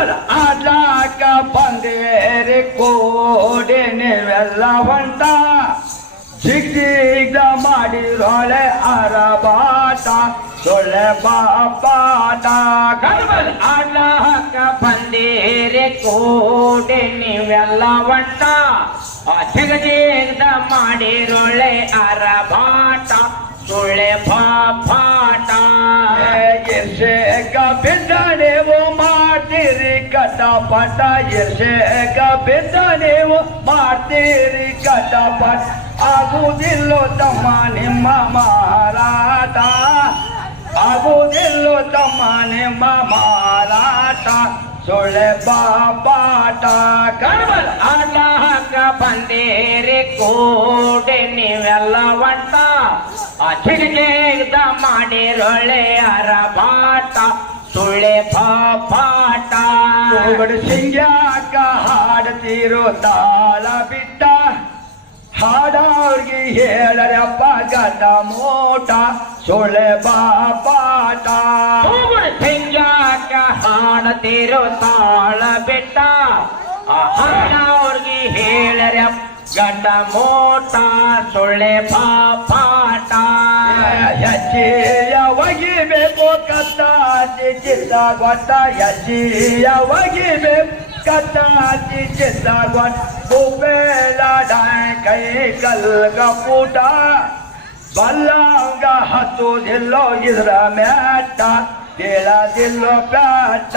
ಆಡ್ಲಾಕ ಬಂದೇರಿ ಕೋಡಿ ನೀವೆಲ್ಲ ಹೊಂಟ ಸಿಗ್ದ ಮಾಡಿರೋಳೆ ಅರಬಾಟ, ಸೊಳ್ಳೆ ಬಾಪಾಟ. ಕರ್ಮಲ ಆಡ್ಲಾಕ ಬಂದೇರಿ ಕೋಡೆ ನೀವೆಲ್ಲ ಒಟ್ಟ ಜಗಜೇಗ್ದ ಮಾಡಿರೊಳ್ಳೆ ಅರಬಾಟ, ಸುಳ್ಳೆ ಕಟಪಟ ಎರ್ಸೇಕ ಬಿದ್ದ ನೀವು ಮಾಡ್ತೀರಿ ಕಟಪಟ. ಆಗುವುದಿಲ್ಲೋ ತಮ್ಮ ನಿಮ್ಮ ಮಾರಾಟ. ಆಗುವುದಿಲ್ಲೋ ತಮ್ಮ ನಿಮ್ಮ ಮಾರಾಟ. ಸೊಳ್ಳೆ ಬಾಪಾಟ. ಕರ್ಮಲ ಆಡ್ಲಾಕ ಬಂದೇರಿ ಕೂಡೆ ನೀವೆಲ್ಲ ಒಟ್ಟ. ಜಗಜೇಗ್ದ ಮಾಡಿರೊಳ್ಳೆ ಅರಬಾಟ. ಸುಳ್ಳೆ ಪಾಪಾಟ. ಸಿಂಗ್ಯಾಕ ಹಾಡತಿರೋ ತಾಳ ಬಿಟ್ಟ. ಹಾಡವ್ರಿಗೆ ಹೇಳರಪ್ಪ ಗದ ಮೋಟ. ಸೊಳ್ಳೆ ಬಾಪಾಟ ಸಿಂಗ್ಯಾಕ ಹಾಡತಿರೋ ತಾಳ ಬಿಟ್ಟ. ಹಾಡೋರ್ಗಿ ಹೇಳರ ಗಡ್ಡ ಮೋಟ. ಸೊಳ್ಳೆ ಪಾಪಾಟ. ಹೆಜ್ಜೆಯ ಒಗಿಬೇಕು ಕತ್ತಾತಿ ಚಿತ್ತ ಗೊತ್ತ ಹೆಜ್ಜೆಯ ಒಗಿಬೇಕು ಕತ್ತಾತಿ ಚಿತ್ತ ಗೊತ್ತ ಕುಬೇಲ ಡಾಯ್ ಕೈ ಕಲ್ಗ ಪೂಟ ಬಲ್ಲಂಗ ಹತ್ತುದಿಲ್ಲೋ ಇದ್ರ ಮ್ಯಾಟ ಕೇಳದಿಲ್ಲೋ ಪ್ಯಾಟ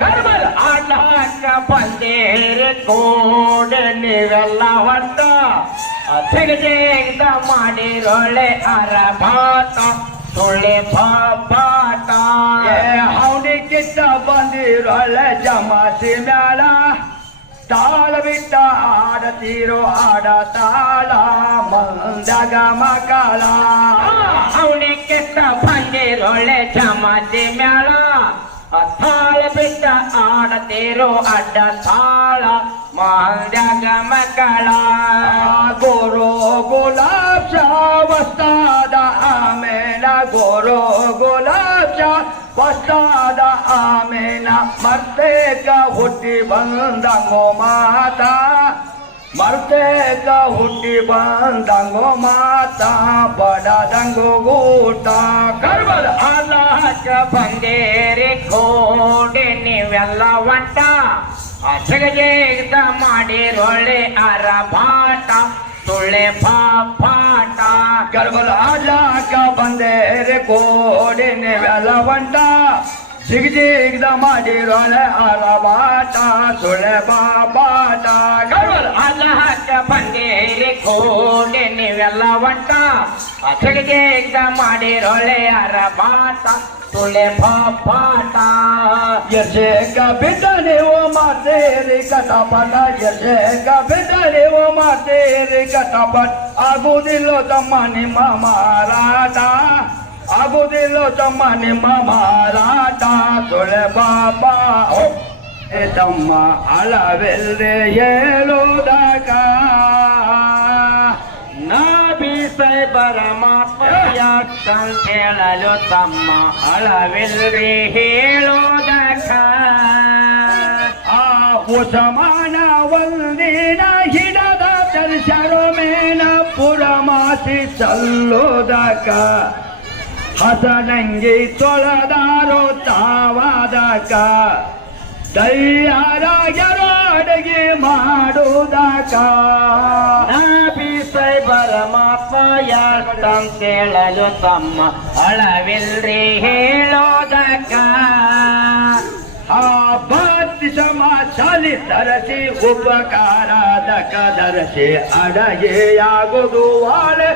ಕರ್ಮಲ್ ಆಡ್ಲಾಕ ಬಂದೇರಿ ಕೋಡ ನೀವೆಲ್ಲ ಹೊತ್ತ ತೆಗೆದೇಗ್ದ ಅರ ಭಾತ ಸುಳ್ಳಿ ಪಾಪಾಟ ಅವನಿ ಕಿತ್ತ ಬಂದಿರೊಳ್ಳೆ ಜಮಾಸಿ ಮ್ಯಾಲ. ತಾಳ ಬಿಟ್ಟ ಆಡತೀರೋ ಆಡ ತಾಳ ಮಂದಗ ಮಕ್ಕಳ ಅವನಿ ಕೆಟ್ಟ ಬಂದಿರೊಳ್ಳೆ ಜಮಾಸಿ ಮ್ಯಾಳ ತಾಳ ಬಿಟ್ಟ ಆಡತೇರೋ ಅಡ್ಡ ತಾಳ ಮಂದಗ ಮಕ್ಕಳ ಗೋರೋ ವಸ್ತಾದ ಆಮೇನ ಗೋರೋ ಗುಲಾಬ್ ಶಾ ವಸ್ತಾದ ಆಮೇನ ಮರ್ತೇಕ ಹುಟ್ಟಿ ಬಂದಂಗೋ ಮಾತಾ. ಮರ್ತೇಕ ಹುಟ್ಟಿ ಬಂದಂಗೋ ಮಾತಾ, ಬಡದಂಗೋ ಗೂಟ ಕರ್ಬಲ ಆಲಾಕ ಬಂದೇರಿ ಕೋಡಿ ನೀವೆಲ್ಲ ಒಟ್ಟ. ಜಗಜೇಗ್ದ ಮಾಡಿರೊಳ್ಳೆ ಅರಬಾಟ. ಸುಳ್ಳೆ ಪಾಪಾಟ ಗರ್ಭಲ ಬಂದೆ ಬಂದೇರೆ ಕೋಡೆ ನೀವೆಲ್ಲ ಒಂಟ ಜಿಗ್ ಜಿಗ್ದ ಮಾಡಿರೋಳೆ ಅಲಬಾಟ ಸುಳೆ ಬಾಬಾಟ ಗರ್ಭಲ ಅಲ್ಲಹಕ್ಕ ಬಂದೇರಿ ಅರ ನೀವೆಲ್ಲ ಒಟ್ಟ ಜಗಜೇಗ್ದ ಮಾಡಿರೊಳ್ಳೆ ಅರಬಾಟ ಸುಳ್ಳೆ ಪಾಪಾಟ ಎರ್ಸೇಕ ಬಿದ್ದ ನೀವು ಮಾಡ್ತೀರಿ ಕಟಪಟ ಎರ್ಸೇಕ ಬಿದ್ದ ನೀವು ಮಾಡ್ತೀರಿ ಕಟಪಟ್ ಆಗುವುದಿಲ್ಲ ತಮ್ಮ ನಿಮ್ಮ ಮಾರಾಟ ಆಗುವುದಿಲ್ಲ ತಮ್ಮ ನಿಮ್ಮ ಮಾರಾಟ ಸೊಳೆ ಬಾಬಾ ಓ, ಏ ತಮ್ಮ ಅಳವೆಲ್ದೆ ಹೇಳುವುದಾಗ ನಾ ಬೀಸೈ ಪರಮಾತ್ಮ ಹೇಳಲು ತಮ್ಮ ಅಳವಿಲ್ರಿ ಹೇಳೋದಕ ಆ ಉಸಮಾನ ಒಂದಿನ ಹಿಡದ ದರ್ಶರೋ ಮೇನ ಪುರಮಾಸಿ ಸಲ್ಲೋದಕ ಹಸನಂಗಿ ತೊಳೆದಾರೋ ತಾವಾದಕ ದಯ್ಯಾರಾಗ್ಯರೋ ಅಡುಗೆ ಮಾಡುವುದಕ? ನಾ ಬೀಸೈ ಪರಮಾತ್ಮ ಕೇಳಲು ತಮ್ಮ ಅಳವಿಲ್ರಿ ಹೇಳೋದಕ ಆ ಭಕ್ತಿ ಸಮಾಚಾಲಿ ತರಸಿ ಉಪಕಾರದಕ ಧರಸಿ ಅಡಗೆಯಾಗುವುದು ವಾಳೆ.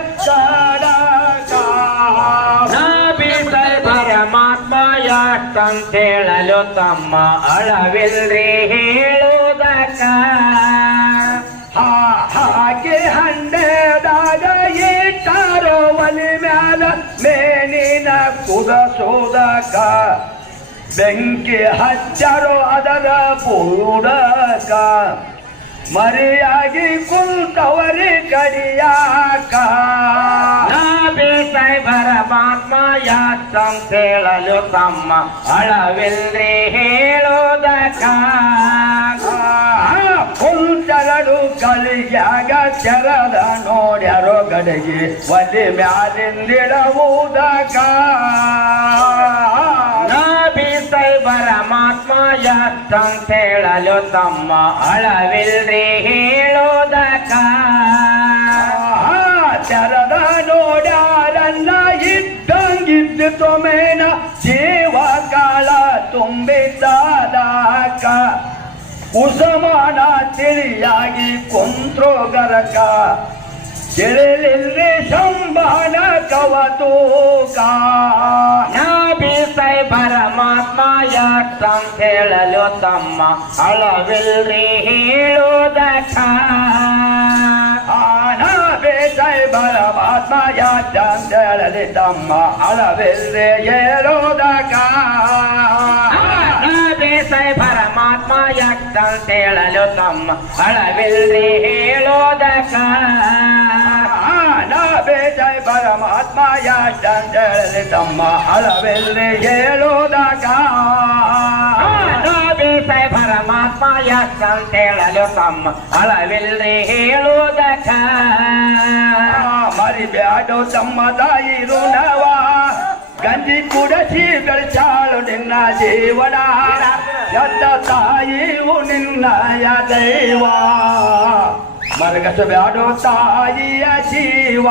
ಹೇಳಲು ತಮ್ಮ ಅಳವಿಲ್ರಿ ಹೇಳುವುದಕ್ಕ. ಹಾಗೆ ಹಂಡೆದಾಗ ಇಟ್ಟಾರೋ ಮನೆ ಮ್ಯಾಲ ಮೇನಿನ ಕುದಸೋದಕ ಬೆಂಕಿ ಹಚ್ಚರೋ ಅದರ ಪೂಡಕ ಮರಿಯಾಗಿ ಕುಂತವರಿ ಕಡಿಯಾಕ ಯಾಕಂತ ಹೇಳಲು ತಮ್ಮ ಅಳವಿಲ್ರಿ ಹೇಳೋದಕ ಕುಂತರಡು ಕಲಿಯಾಗ ಚರದ ನೋಡ್ಯಾರೋ ಗಡಿಗೆ ಒಲಿ ಮ್ಯಾಲಿಂದಿಡವುದಕ ನಾಭಿ ಸಾಹೇಬರ ಮಾತ್ಮ ಯಾಕಂತ ಹೇಳಲು ತಮ್ಮ ಅಳವಿಲ್ರಿ ಹೇಳೋದಕ ಚರದ ನೋಡ್ಯಾರಲ್ಲ ಇದ್ದಂಗಿದ್ದು ತೊಮೇನ ಜೀವ ಕಾಲ ತುಂಬಿದ್ದಾಕ ಉಸಮಾನ ತಿಳಿಯಾಗಿ ಕುಂತ್ರೋ ಗರಕ. ತಿಳಿಲಿಲ್ಲಿ ಸಂಬಾನ ಕವತೂಕ. ನಾಭಿ ಪರಮಾತ್ಮ ಮಾತ್ಮ ಯಾಕಂತ ಹೇಳಲು ತಮ್ಮ ಅಳವಿಲ್ರಿ ಹೇಳೋದಕ್ಕ ಬೇಸೈ ಪರಮಾತ್ಮ ಯಾಚಂದಳಲಿ ತಮ್ಮ ಅಳವಿಲ್ಲೆ ಏರೋದಕ ಬೇಸೈ ಪರಮಾತ್ಮ ಯಾಕಂತ ಹೇಳಲು ತಮ್ಮ ಅಳವಿಲ್ರಿ ಹೇಳೋದಕ್ಕ ಆನ ಬೇಸೈ ಪರಮಾತ್ಮ ಯಾಚಂದಳಲಿ ತಮ್ಮ ಅಳವಿಲ್ಲೆ ಏರೋದಕ ಬೇಸೈ ಪರಮಾತ್ಮ ಯಾಕಂತ ಹೇಳಲು ತಮ್ಮ ಅಳವಿಲ್ರಿ ಹೇಳೋದಕ್ಕ ಮರಿ ಬ್ಯಾಡೋ ತಮ್ಮ ತಾಯಿ ಋಣವ ಗಂಜಿ ಕುಡಸಿ ಬೆಳೆಸಾಳು ನಿನ್ನ ಜೀವನ ಎದ್ದ ತಾಯಿಯು ನಿನ್ನಯ ದೈವ ಮರಗಸ ಬ್ಯಾಡೋ ತಾಯಿಯ ಜೀವ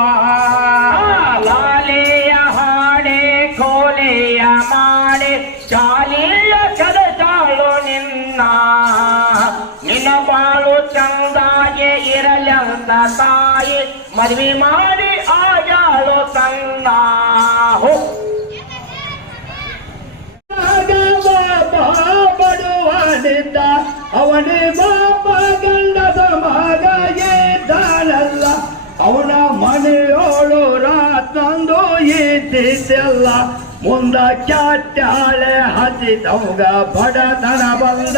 ತಾಯಿ ಮದುವೆ ಮಾಡಿ ಆಯಾಳು ತನ್ನ ಹೋ. ಬಡುವನಿದ್ದ ಅವನೇ ಬಾಪ ಗಂಡದ ಮಗ ಎದ್ದಾನಲ್ಲ ಅವನ ಮನೆಯೋಳು ರಾತಂದು ಇದ್ದಿದ್ದೆಲ್ಲ. ಮುಂದ ಚಾಟ್ಯಾಳೆ ಹತ್ತಿದವಾಗ ಬಡತನ ಬಂದ.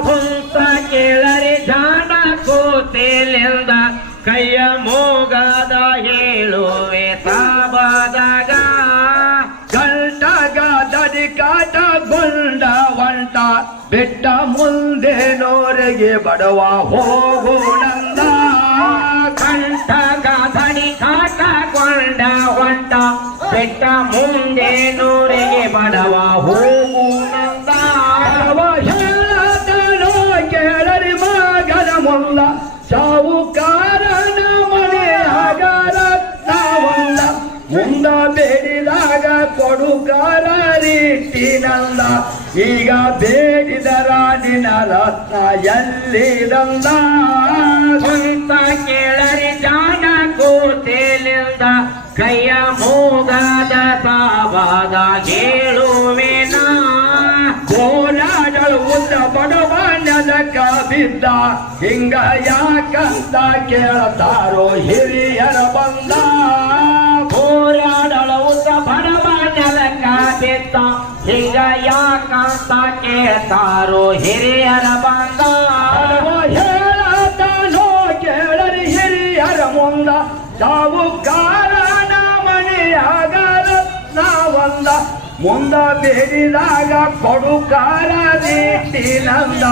ಕುಂತ ಕೇಳರಿ ಜಾಣ ಕೂತಿಲಿಂದ ಕೈಯ ಮೂಗದ ಹೇಳುವೆ ಸಾಬದಾಗ. ಗಂಟಗ ದಡಿ ಕಾಟ ಗುಂಡ ವಂಟ ಬೆಟ್ಟ ಮುಂದೆ ನೋರಿಗೆ ಬಡವ ಹೋಗು ನಂದ ಕಂಟಗ ದಡಿ ಕಾಟ ಗೊಂಡ ಹೊಂಟ ಬೆಟ್ಟ ಮುಂದೆ ನೋರೆಗೆ ಬಡವ ಹೋಗು ರೀತಿನಂದ ಈಗ ಬೇಡಿದರ ರಾಜಿನ ರತ್ನ ಎಲ್ಲಿದಂದ? ಸ್ವಂತ ಕೇಳರಿ ಜಾಣ ಕೋತೆಲಿಂದ. ಕೈಯ ಮೂಗದ ಸಾವಾದ ಹೇಳುವೆನ ಕೋಲಾಡಳು ಉದ್ದ ಬಡವಾಣ್ಯದ ಕಬಿದ್ದ ಬಿದ್ದ ಹಿಂಗ ಯಾಕಂತ ಕೇಳತಾರೋ ಹಿರಿಯರ ಬಂದ. ಕೇಳ್ತಾರೋ ಹಿರಿಯರ ಬಂದ. ಹೇಳತಾನೋ ಕೇಳರಿ ಹಿರಿಯರ ಮುಂದ. ತಾವು ಕಾರಣ ಮನೆಯಾಗಲ ನಾವಂದ. ಮುಂದ ಬೇಡಿದಾಗ ಕೊಡುಕಾರ ನಂದ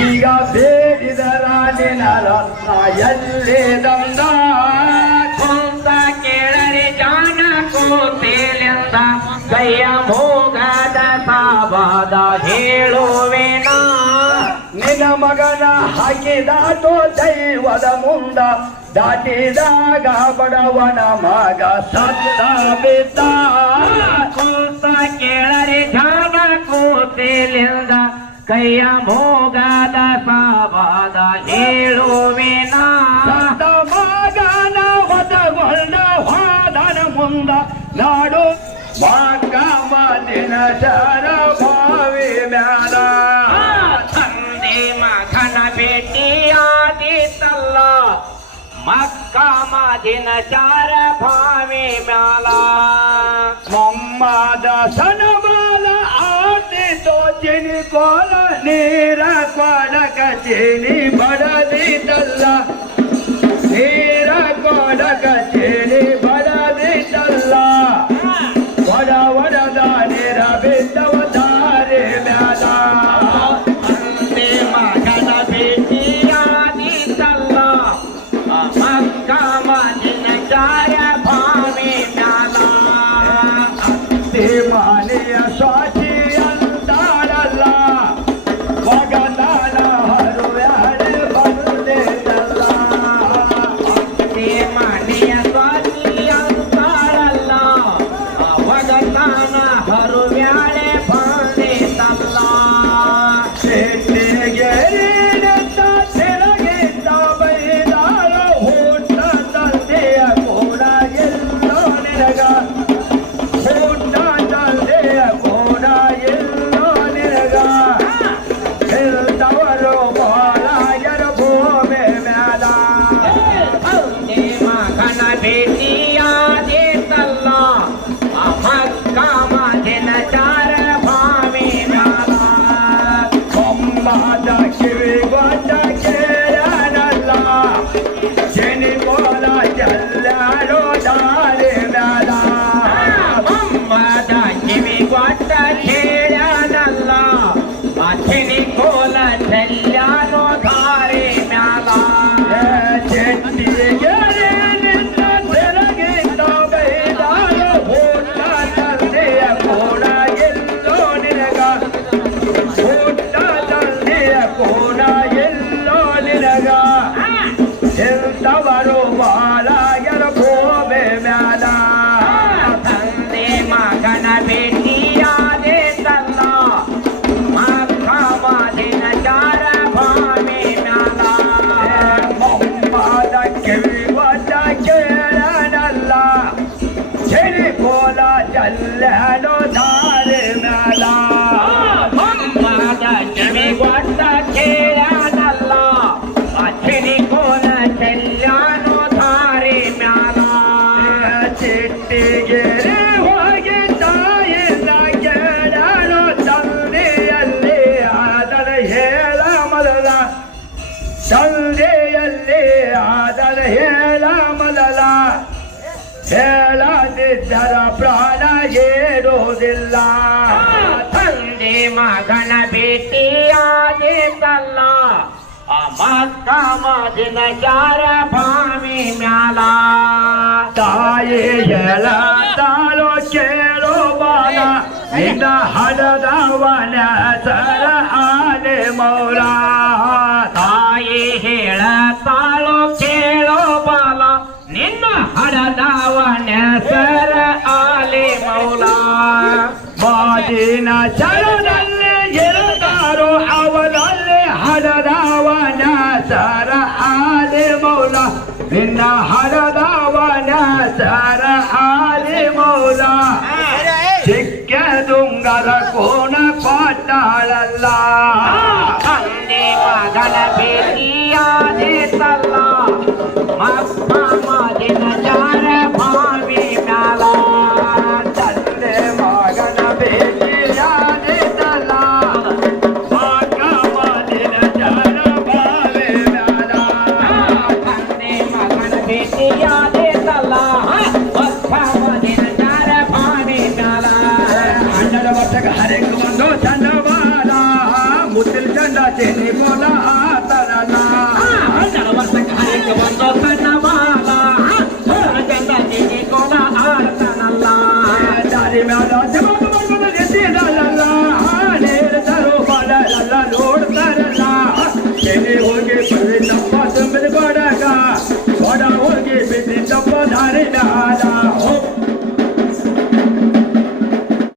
ಈಗ ಬೇಡಿದ ರಾಜಿನ ರತ್ನ ಎಲ್ಲಿದಂದ ಕುಂತ ಹೇಳುವೆನ? ನಿನ್ನ ಮಗನ ಹಾಕಿದಾಟೋ ದೈವದ ಮುಂದ ದಾಟಿದಾಗ ಬಡವನ ಮಗ ಸತ್ತ ಬಿದ್ದ ಕೂತ ಕೇಳರಿ ಜಾಗ ಕೂತಿಲಿಂದ ಕೈಯ ಮೋಗದ ಸಾವಾದ ಹೇಳುವೆನ? ಸತ್ತ ಮಗನ ಹೊದಗೊಂಡ ಹೋದನ ಮುಂದ ನಾಡು ಮಗ ಮದಿನ ಮಕ್ಕಾ ಮಾದಿನ ಚಾರ ಭಾವಿ ಮ್ಯಾಲ ಮೊಮ್ಮದ ಸನಮಾಲ ಆತಿ ತೋಚಿನಿ ಕೋಲ ನೀರ ಕೊಡಕ ಚೀನಿ ಬಡದಿ Deus. कोना प्राण झेडो दिला थंडी मागणा भेटी आजे चालला. आमात कामाजे चार भावी म्याला. ताये येला तालो चेडो बाला. एकदा हडदा वाल्या आले मौला. Imagina, ya उतर चंदा चेने बोला